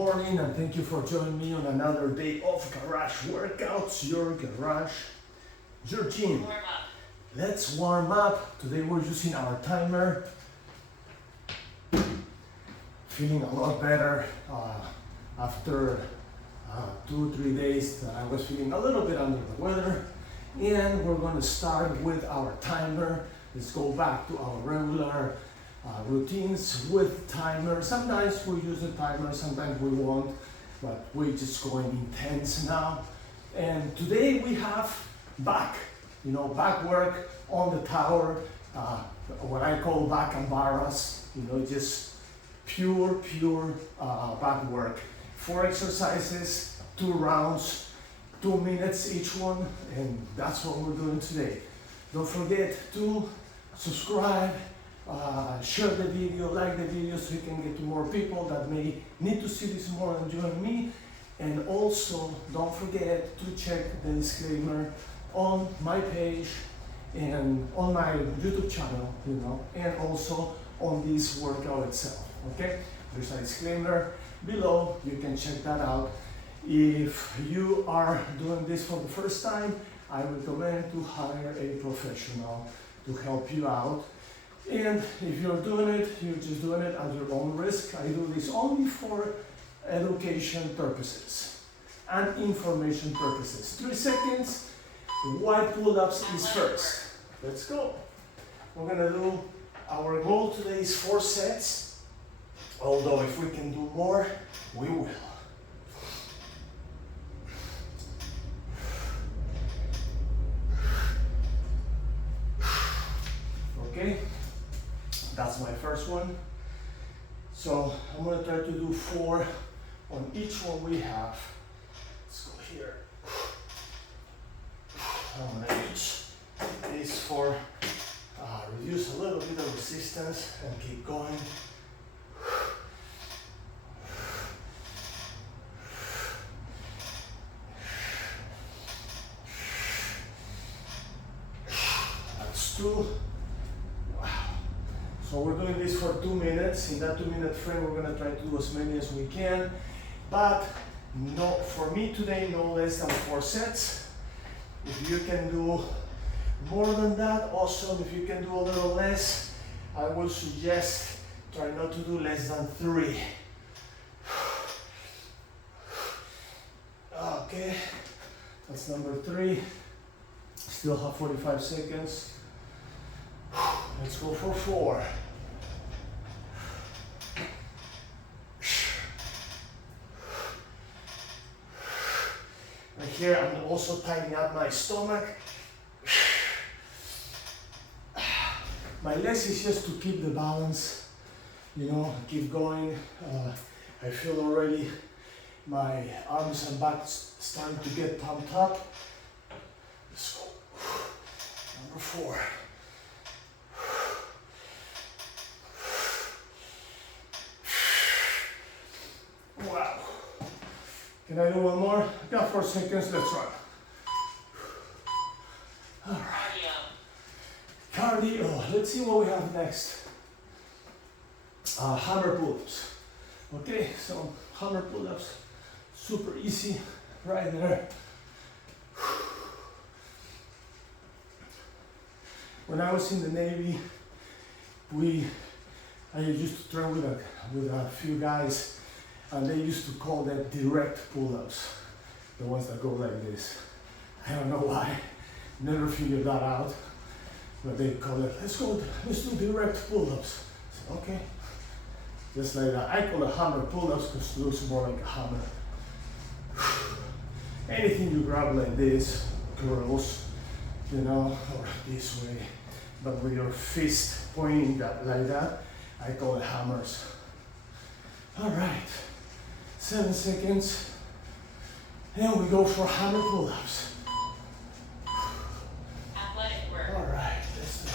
morning and thank you for joining me on another day of garage workouts. Your garage, your gym. Warm up. Let's warm up. Today we're using our timer. Feeling a lot better after 2-3 days that I was feeling a little bit under the weather. And we're going to start with our timer. Let's go back to our regular routines with timer. Sometimes we use a timer, sometimes we won't, but we're just going intense now. And today we have back work on the tower, what I call back and Barras, just pure back work. 4 exercises, 2 rounds, 2 minutes each one, and that's what we're doing today. Don't forget to subscribe, share the video, like the video so you can get to more people that may need to see this more than you and me. And also don't forget to check the disclaimer on my page and on my YouTube channel, and also on this workout itself, okay? There's a disclaimer below, you can check that out. If you are doing this for the first time, I recommend to hire a professional to help you out. And if you're doing it, you're just doing it at your own risk. I do this only for education purposes and information purposes. 3 seconds, wide pull-ups is first. Let's go. We're gonna do, our goal today is 4 sets, although if we can do more, we will. Okay, that's my first one. So I'm gonna try to do 4 on each one we have. Let's go here. I'm gonna use these for reduce a little bit of resistance and keep going. That's 2. So we're doing this for 2 minutes. In that 2-minute frame, we're gonna try to do as many as we can. But no, for me today, no less than 4 sets. If you can do more than that, awesome. If you can do a little less, I will suggest try not to do less than 3. Okay, that's number 3. Still have 45 seconds. Let's go for 4. Right here, I'm also tightening up my stomach. My legs is just to keep the balance, keep going. I feel already my arms and back starting to get pumped up. Let's go. Number 4. Wow. Can I do one more? Got 4 seconds, let's run. All right. Cardio. Let's see what we have next. Hammer pull-ups. Okay, so hammer pull-ups, super easy, right there. When I was in the Navy, I used to train with a few guys, and they used to call them direct pull-ups, the ones that go like this. I don't know why, never figured that out, but they call it, let's do direct pull-ups. So, okay, just like that. I call it hammer pull-ups because it looks more like a hammer. Anything you grab like this, curls, or this way, but with your fist pointing like that, I call it hammers. All right. 7 seconds, and we go for hammer pull-ups. Athletic work. All right, let's do it.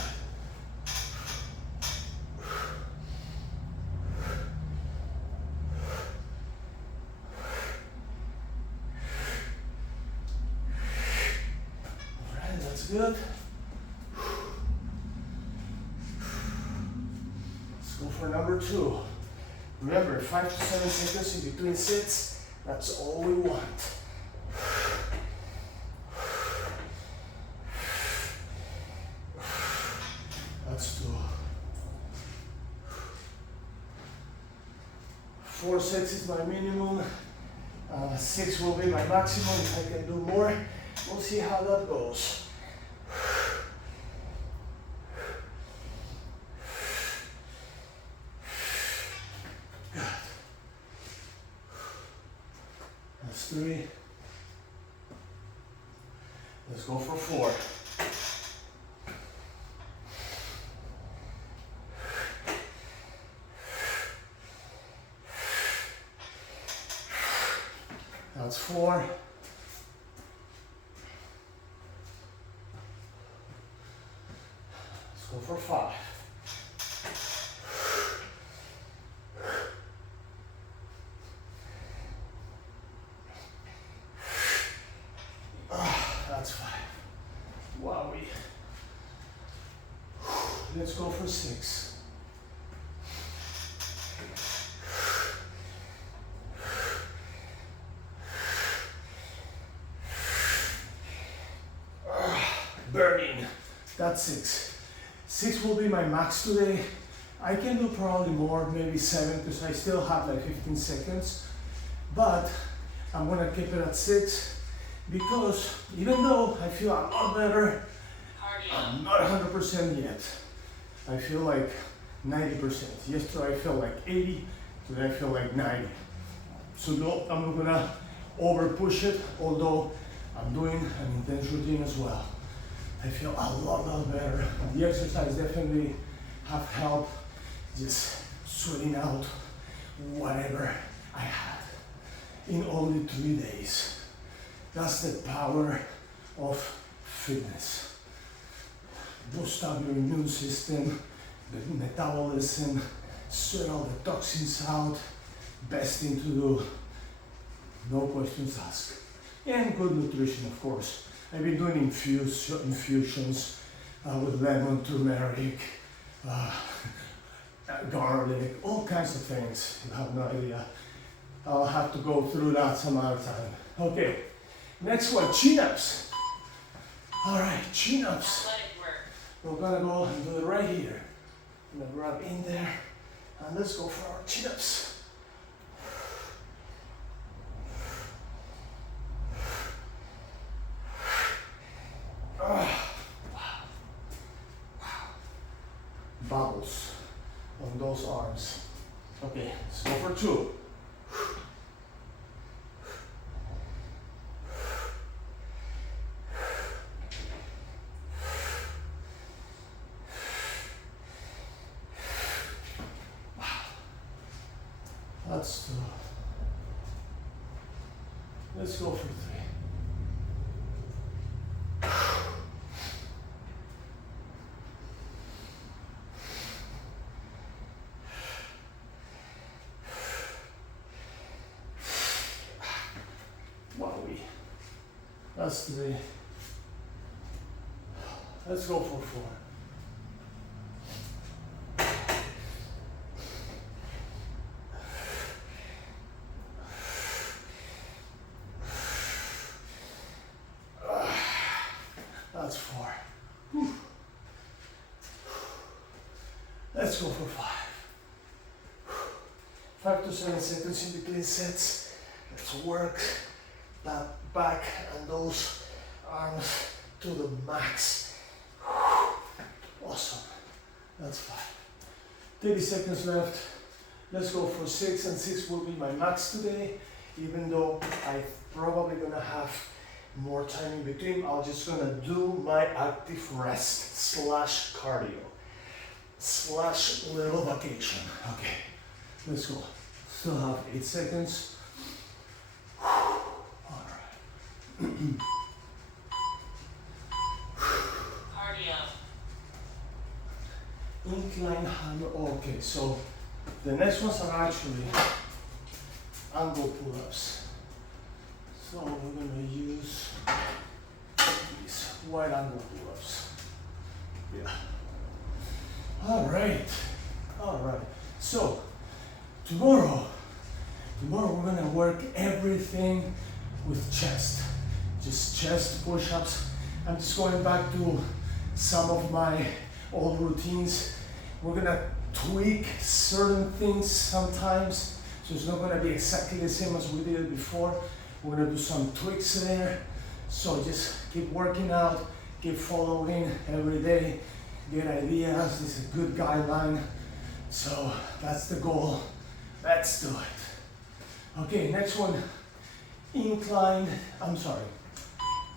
All right, that's good. Let's go for number 2. Remember, 5 to 7 seconds in between sets. That's all we want. Let's do 4 sets is my minimum. 6 will be my maximum. If I can do more, we'll see how that goes. Good. That's 3. Let's go for 4. That's 4. Let's go for 5. That's 5. Wowie. Let's go for 6. Burning. That's 6. 6 will be my max today. I can do probably more, maybe 7, because I still have like 15 seconds. But I'm gonna keep it at 6 because even though I feel a lot better, I'm not 100% yet. I feel like 90%. Yesterday I felt like 80, today I feel like 90. So no, I'm not gonna over push it, although I'm doing an intense routine as well. I feel a lot better. The exercise definitely have helped just sweating out whatever I had in only 3 days. That's the power of fitness. Boost up your immune system, the metabolism, sweat all the toxins out, best thing to do, no questions asked. And good nutrition, of course. I've been doing infusions with lemon, turmeric, garlic, all kinds of things. You have no idea. I'll have to go through that some other time. Okay, next one, chin-ups. All right, chin-ups. We're gonna go and do it right here. I'm gonna grab in there, and let's go for our chin-ups. Bubbles on those arms. Okay, let's go for 2. That's 2. Let's go for 3. That's 3. Let's go for 4. That's 4. Whew. Let's go for 5. 5 to 7 seconds in between sets. Let's work that back and those arms to the max. Awesome. That's 5. 30 seconds left. Let's go for 6, and 6 will be my max today. Even though I'm probably gonna have more time in between, I'm just gonna do my active rest slash cardio slash little vacation. Okay, let's go. Still have 8 seconds. Cardio. Incline hammer. Okay, so the next ones are actually angle pull-ups. So we're gonna use these wide angle pull-ups. Yeah. All right. So Tomorrow we're gonna work everything with chest. Just chest push-ups. I'm just going back to some of my old routines. We're gonna tweak certain things sometimes, so it's not gonna be exactly the same as we did it before. We're gonna do some tweaks there. So just keep working out, keep following every day, get ideas. This is a good guideline. So that's the goal. Let's do it. Okay, next one,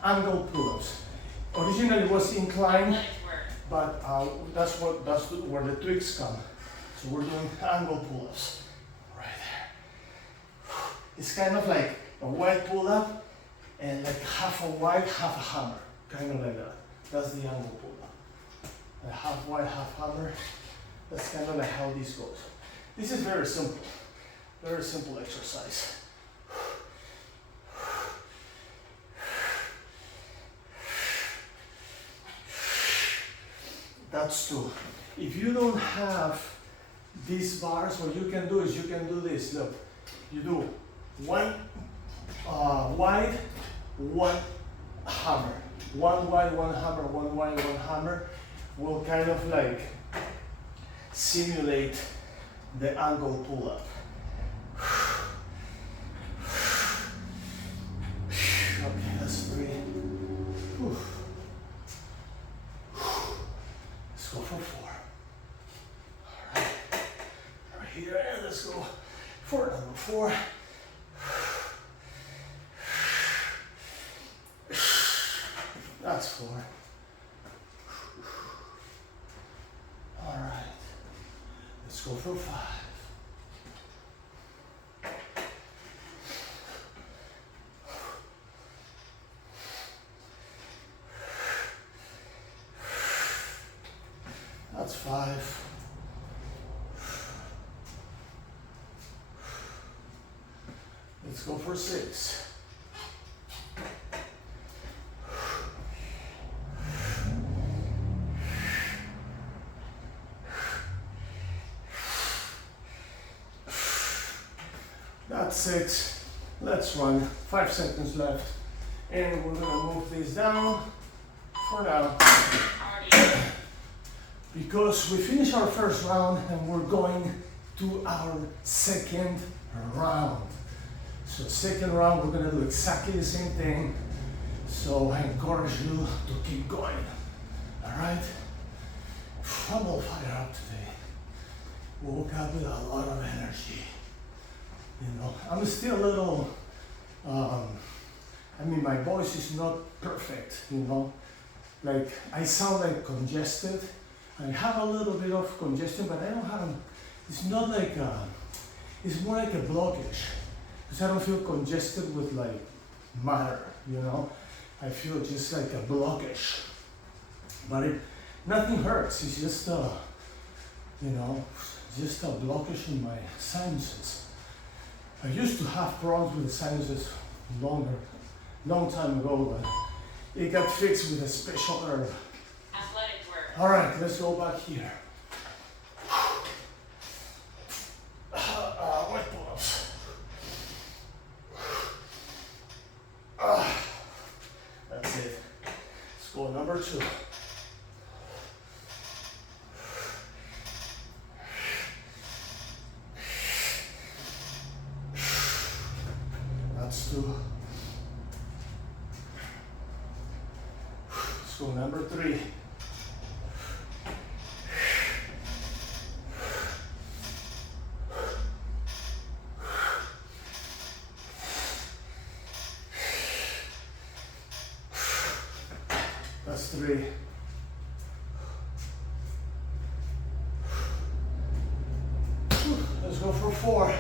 angle pull-ups. Originally it was inclined, but that's where the tweaks come. So we're doing angle pull-ups right there. It's kind of like a wide pull-up and like half a wide, half a hammer, kind of like that. That's the angle pull-up. A half wide, half hammer. That's kind of like how this goes. This is very simple exercise. That's two. If you don't have these bars, what you can do is you can do this. Look, you do one wide, one hammer. One wide, one hammer, one wide, one hammer will kind of like simulate the angle pull-up. Okay, that's three. Whew. Let's go for four. All right. Right here, and let's go for number four. That's four. All right. Let's go for five. That's five. Let's go for six. That's six. Let's run. 5 seconds left. And we're gonna move this down for now. Because we finished our first round and we're going to our second round. So second round, we're gonna do exactly the same thing. So I encourage you to keep going. All right? I'm all fired up today. Woke up with a lot of energy. You know, I'm still a little, my voice is not perfect, you know. Like, I sound like congested. I have a little bit of congestion, but I don't have, it's not like it's more like a blockage. Because I don't feel congested with like matter, you know. I feel just like a blockage. But nothing hurts, it's just just a blockage in my sinuses. I used to have problems with the sinuses long time ago, but it got fixed with a special herb. Athletic work. All right, let's go back here. Wet pull-ups. That's it. Let's go number 2. That's 2. Let's go number 3. That's 3. Let's go for 4.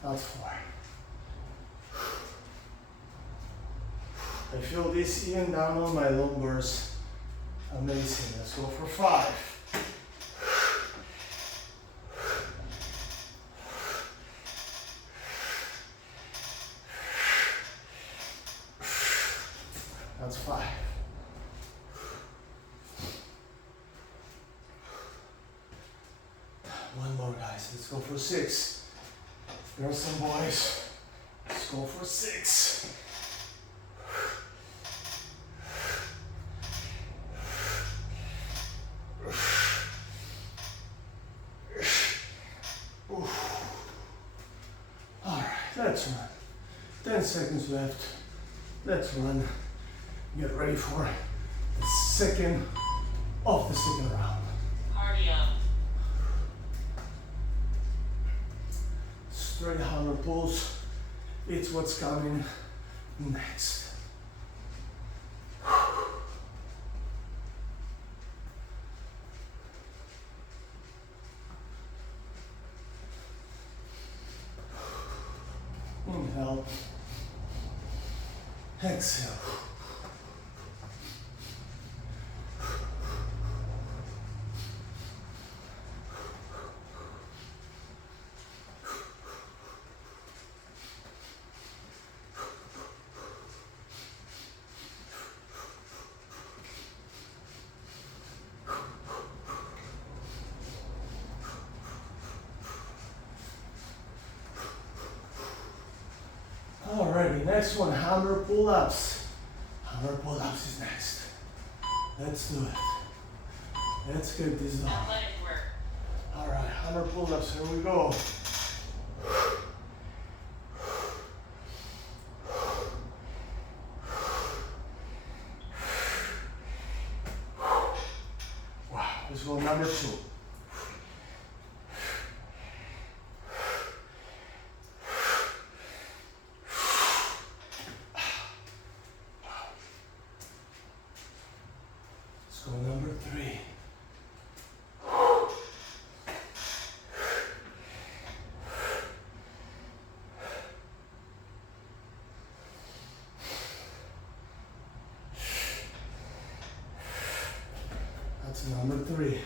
That's 4. I feel this even down on my lumbars. Amazing. Let's go for 5. That's 5. One more, guys. Let's go for 6. Girls and boys, let's go for 6. All right, let's run. 10 seconds left. Let's run. Get ready for the second of the second round. Cardio. Straight hammer pulls. It's what's coming next. Inhale. Exhale. Alrighty, next one, hammer pull-ups. Hammer pull-ups is next. Let's do it. Let's get this done. Athletic work. Alright, hammer pull-ups, here we go. Wow, let's go number 2. So number 3. That's number 3.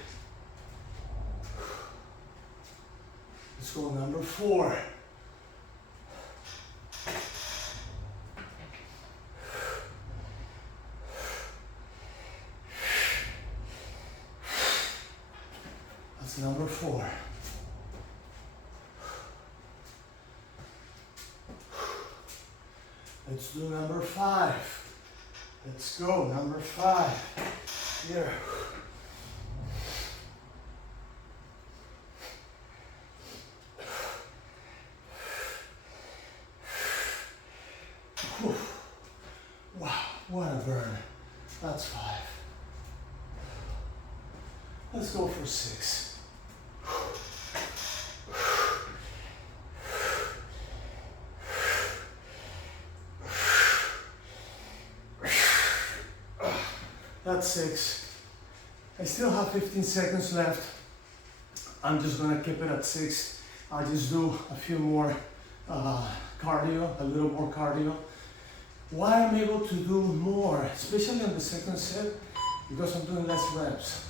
Let's go number 4. That's number 4. Let's do number 5. Let's go, number 5. Here. Whew. Wow, what a burn. That's 5. Let's go for 6. That's 6. I still have 15 seconds left. I'm just gonna keep it at 6. I'll just do a few more cardio, a little more cardio. Why I'm able to do more, especially on the second set, because I'm doing less reps.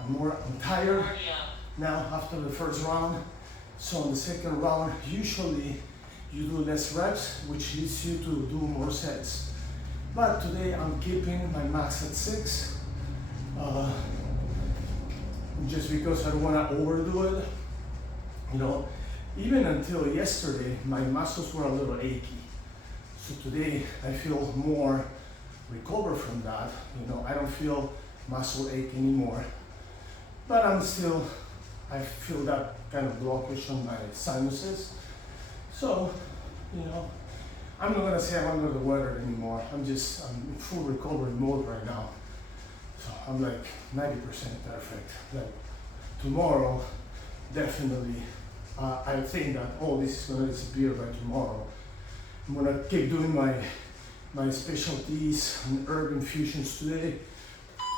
I'm tired Cardio. now after the first round. So on the second round, usually you do less reps, which leads you to do more sets. But today I'm keeping my max at 6, just because I don't want to overdo it. You know, even until yesterday, my muscles were a little achy. So today I feel more recovered from that. You know, I don't feel muscle ache anymore. But I feel that kind of blockage on my sinuses. So, you know, I'm not gonna say I'm under the weather anymore. I'm in full recovery mode right now. So I'm like 90% perfect. Like tomorrow, definitely, I think that all this is gonna disappear by tomorrow. I'm gonna keep doing my specialties and herb infusions today.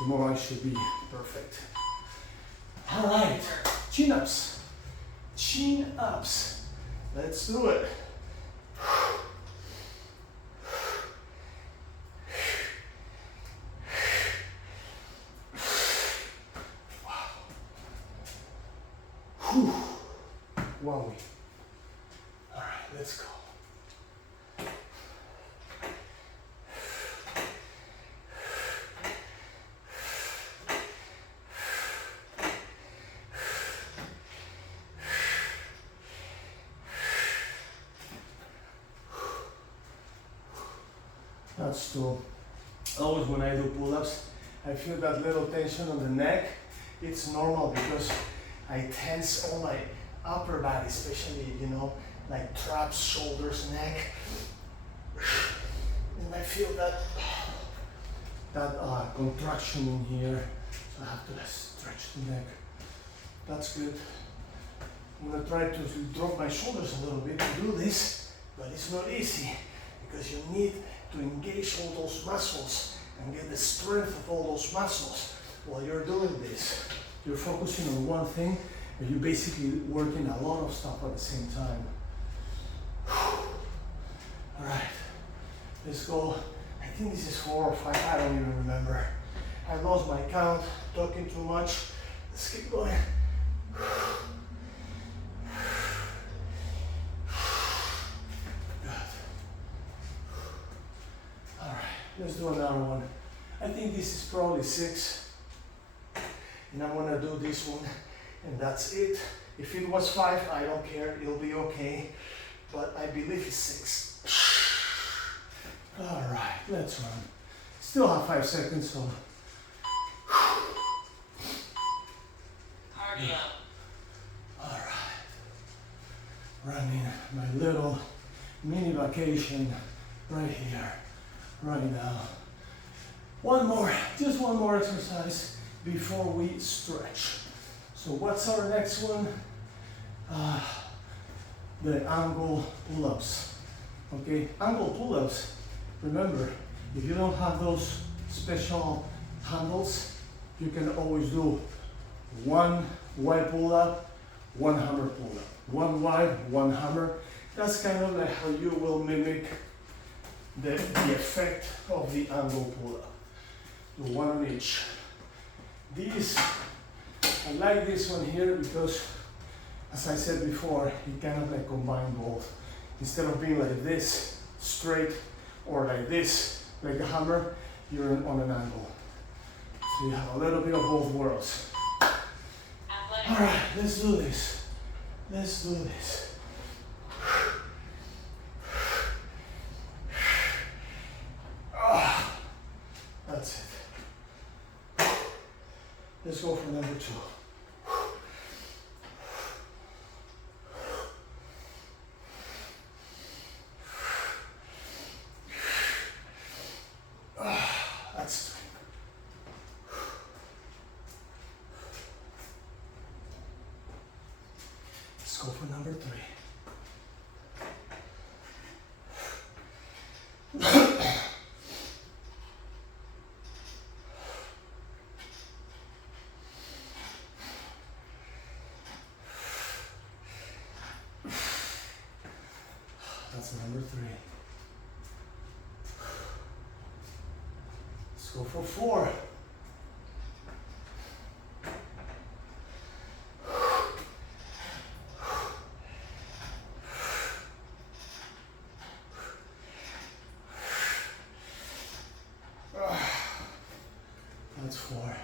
Tomorrow I should be perfect. All right, chin-ups. Chin-ups. Let's do it. Whew. Wowie. All right, let's go. That's two. Always when I do pull-ups, I feel that little tension on the neck. It's normal because I tense all my upper body, especially, you know, like traps, shoulders, neck. And I feel that contraction in here. So I have to stretch the neck. That's good. I'm gonna try to drop my shoulders a little bit to do this, but it's not easy because you need to engage all those muscles and get the strength of all those muscles while you're doing this. You're focusing on one thing, and you're basically working a lot of stuff at the same time. All right, let's go. I think this is 4 or 5, I don't even remember. I lost my count, talking too much. Let's keep going. Good. All right, let's do another one. I think this is probably 6. And I'm gonna do this one, and that's it. If it was 5, I don't care, it'll be okay. But I believe it's 6. All right, let's run. Still have 5 seconds, so. Cardio. All right. Running my little mini vacation right here, right now. One more, just one more exercise before we stretch. So what's our next one? The angle pull-ups. Okay, angle pull-ups. Remember, if you don't have those special handles, you can always do one wide pull-up, one hammer pull-up. One wide, one hammer. That's kind of like how you will mimic the effect of the angle pull-up. Do one on each. These, I like this one here because, as I said before, it kind of like combine both. Instead of being like this, straight, or like this, like a hammer, you're on an angle. So you have a little bit of both worlds. Athletic. All right, let's do this. Let's do this. That's it. Let's go for number 2. That's 3. Let's go for number 3. That's number 3. Let's go for 4. That's 4.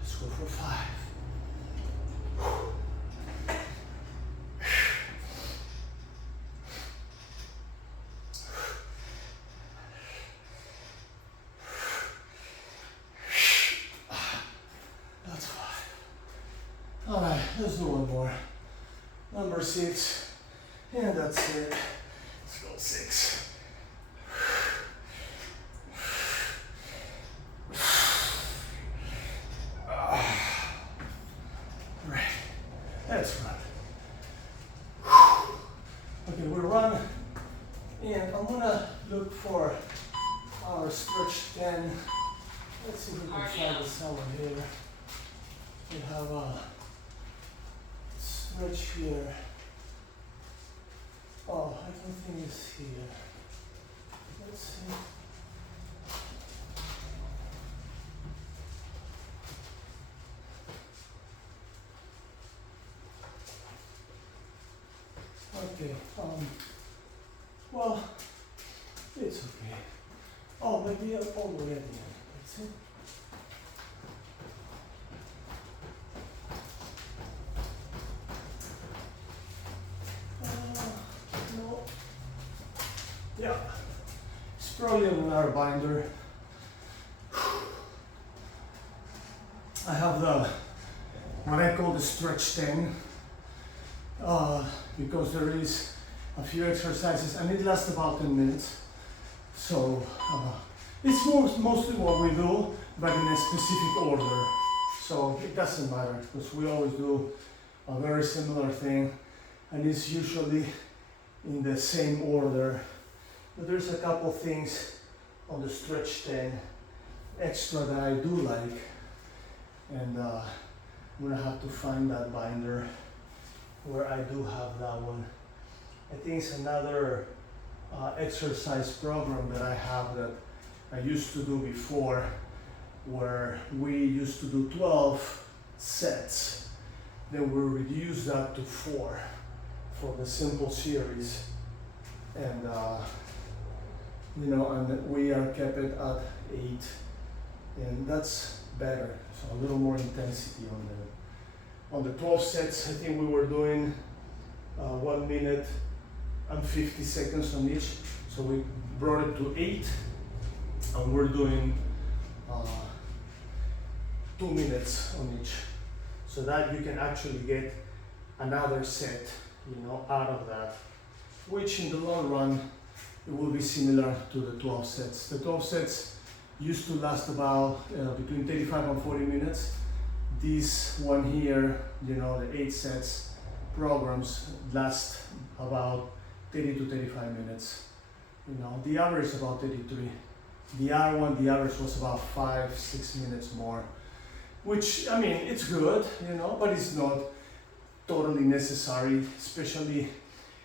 Let's go for 5. That's 5. All right, let's do one more. Number 6, and that's it. Let's go 6. Right, let's run. Okay, we run, and I'm gonna look for our stretch 10. Let's see if we can find the someone here. We have a stretch here. Oh, I don't think it's here. Let's see. Okay, well, it's okay. Oh, maybe all the way at the end. Let's see. No. throw you another binder. I have what I call the stretch 10 because there is a few exercises and it lasts about 10 minutes. So it's mostly what we do, but in a specific order. So it doesn't matter because we always do a very similar thing and it's usually in the same order. But there's a couple things on the stretch 10 extra that I do like, and I'm gonna have to find that binder where I do have that one. I think it's another exercise program that I have that I used to do before, where we used to do 12 sets, then we reduced that to 4 for the simple series, and you know, and we are kept it at 8, and that's better. So a little more intensity on the 12 sets. I think we were doing 1 minute and 50 seconds on each. So we brought it to 8, and we're doing 2 minutes on each, so that you can actually get another set, you know, out of that, which in the long run it will be similar to the 12 sets. The 12 sets used to last about between 35 and 40 minutes. This one here, you know, the 8 sets programs last about 30 to 35 minutes. You know, the average is about 33. The other one, the average was about 5-6 minutes more, which, I mean, it's good, you know, but it's not totally necessary, especially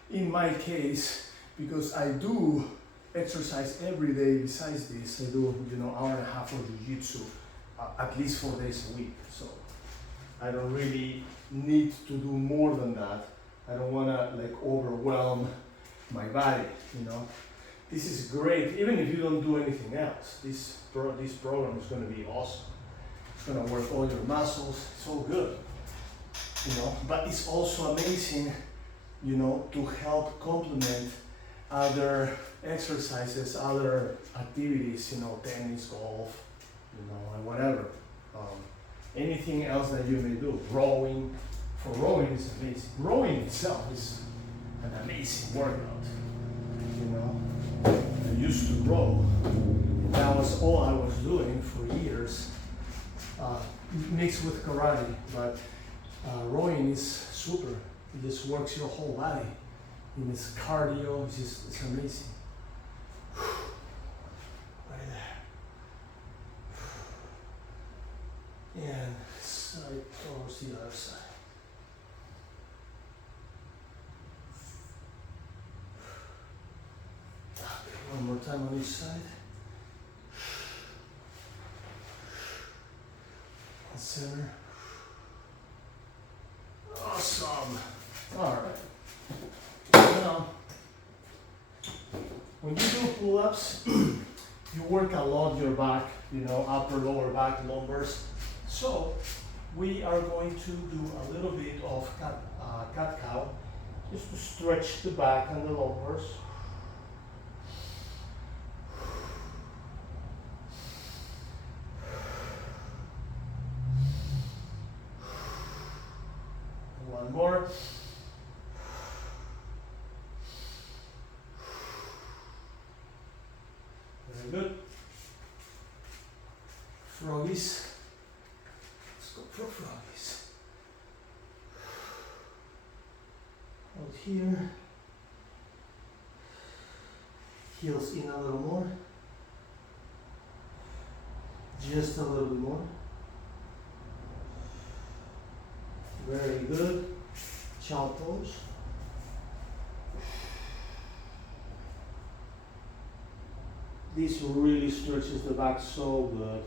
in my case, because I do exercise every day. Besides this, I do, you know, hour and a half of jiu-jitsu at least 4 days a week. So I don't really need to do more than that. I don't want to like overwhelm my body, you know. This is great, even if you don't do anything else. This program is going to be awesome. It's going to work all your muscles. It's all good, you know. But it's also amazing, you know, to help complement other exercises, other activities, you know, tennis, golf, you know, and whatever. Anything else that you may do. Rowing. For rowing is amazing. Rowing itself is an amazing workout, you know. I used to row. That was all I was doing for years, mixed with karate. But rowing is super. It just works your whole body. And it's cardio. It's amazing. Right there. And side towards the other side. One more time on each side. And center. Awesome. All right. Now, when you do pull-ups, you work a lot your back, you know, upper, lower back, lumbars. So we are going to do a little bit of cat-cow, just to stretch the back and the lumbars. One more. Very good. Froggies. Let's go for froggies. Out here. Heels in a little more. Just a little bit more. Very good. Child pose. This really stretches the back so good.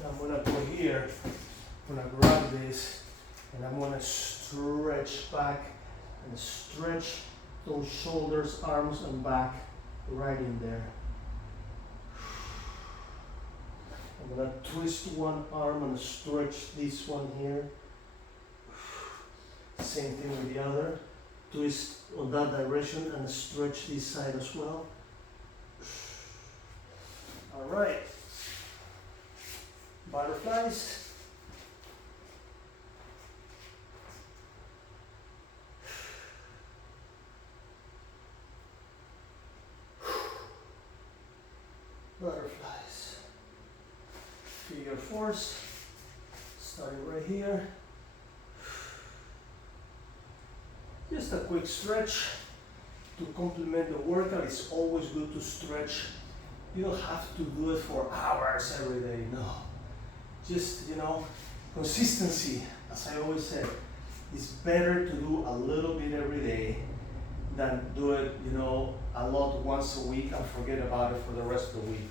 Now I'm gonna go here, I'm gonna grab this, and I'm gonna stretch back and stretch those shoulders, arms, and back right in there. I'm gonna twist one arm and stretch this one here. Same thing with the other. twist on that direction and stretch this side as well. All right, butterflies. Butterflies. Figure fours, starting right here. Just a quick stretch to complement the workout. It's always good to stretch. You don't have to do it for hours every day, no. Just, consistency, as I always said, it's better to do a little bit every day than do it, a lot once a week and forget about it for the rest of the week,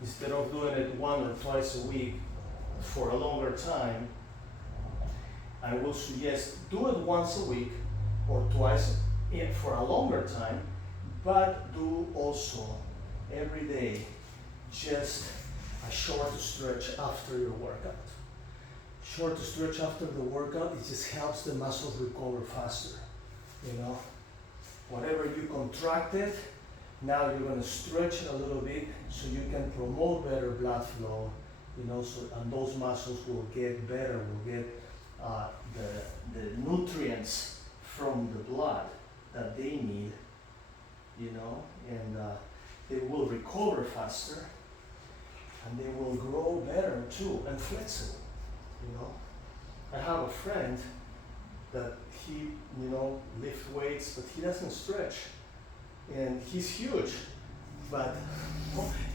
Instead of doing it 1 or twice a week for a longer time, I will suggest do it once a week or twice for a longer time, but do also every day just a short stretch after your workout. Short stretch after the workout, it just helps the muscles recover faster, Whatever you contracted, now you're going to stretch it a little bit so you can promote better blood flow, and those muscles will get better, will get the nutrients from the blood that they need, and they will recover faster, and they will grow better too, and flexible, I have a friend that he, lift weights, but he doesn't stretch, and he's huge, but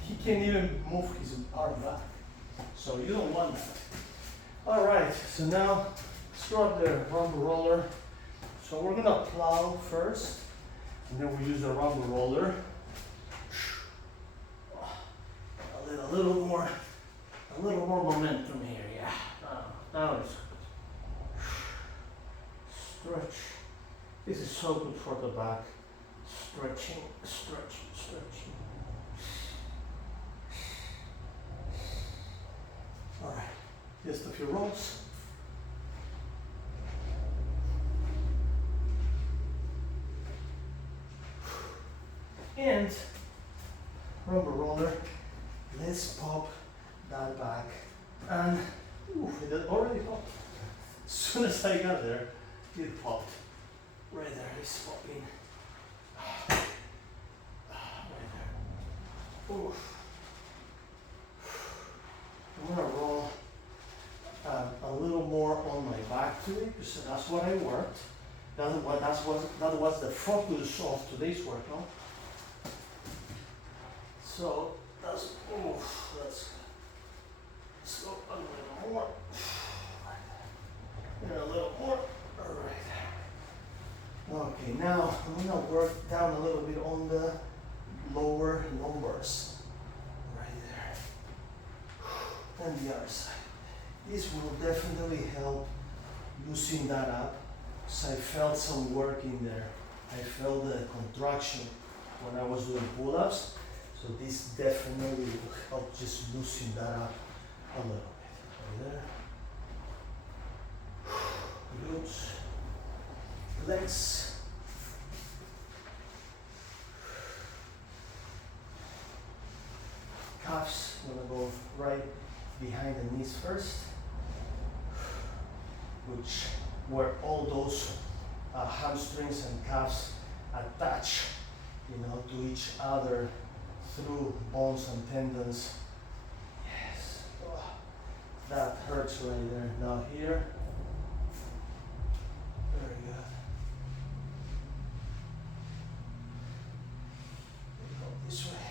he can't even move his arm back, so you don't want that. All right, so now let's drop the rumble roller. So we're gonna plow first, and then we use the rumble roller. A little more momentum here, yeah. Now it's stretch. This is so good for the back. Stretching. All right, just a few rolls. And rumble roller, let's pop that back. And it already popped. As soon as I got there, it popped. Right there, it's popping. Right there. Oof. I'm gonna roll a little more on my back today because that's what I worked. That was the focus of today's workout. So let's go a little more. And a little more. All right. Okay, now I'm gonna work down a little bit on the lower lumbars. Right there. And the other side. This will definitely help loosen that up. So I felt some work in there. I felt the contraction when I was doing pull-ups. So this definitely will help just loosen that up a little bit. Right there. Good. Legs. Calves, I'm gonna go right behind the knees first, where all those hamstrings and calves attach, to each other through bones and tendons. Yes. Oh, that hurts right there. Now here. Very good. Go this way.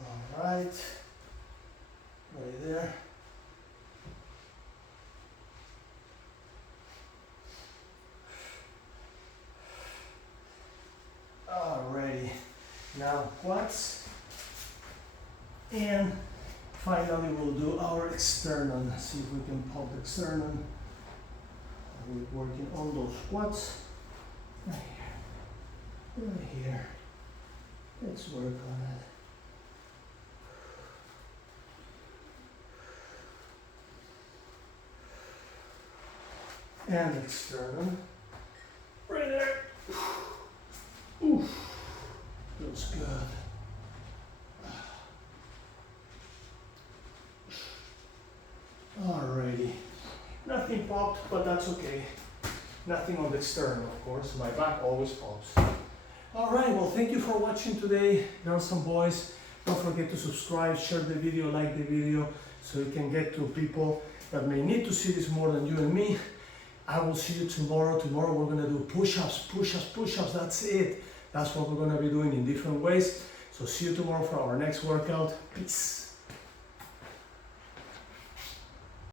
All right. Right there. Alrighty, now quads, and finally we'll do our external. See if we can pop the external. We're working on those quads. Right here, right here. Let's work on it. and external. Right there. Oof. Feels good. Alrighty. Nothing popped, but that's okay. Nothing on the external, of course. My back always pops. Alright, well, thank you for watching today, girls and boys. Don't forget to subscribe, share the video, like the video, so it can get to people that may need to see this more than you and me. I will see you tomorrow. Tomorrow we're gonna do push-ups, push-ups, push-ups. That's it. That's what we're gonna be doing in different ways. So see you tomorrow for our next workout. Peace.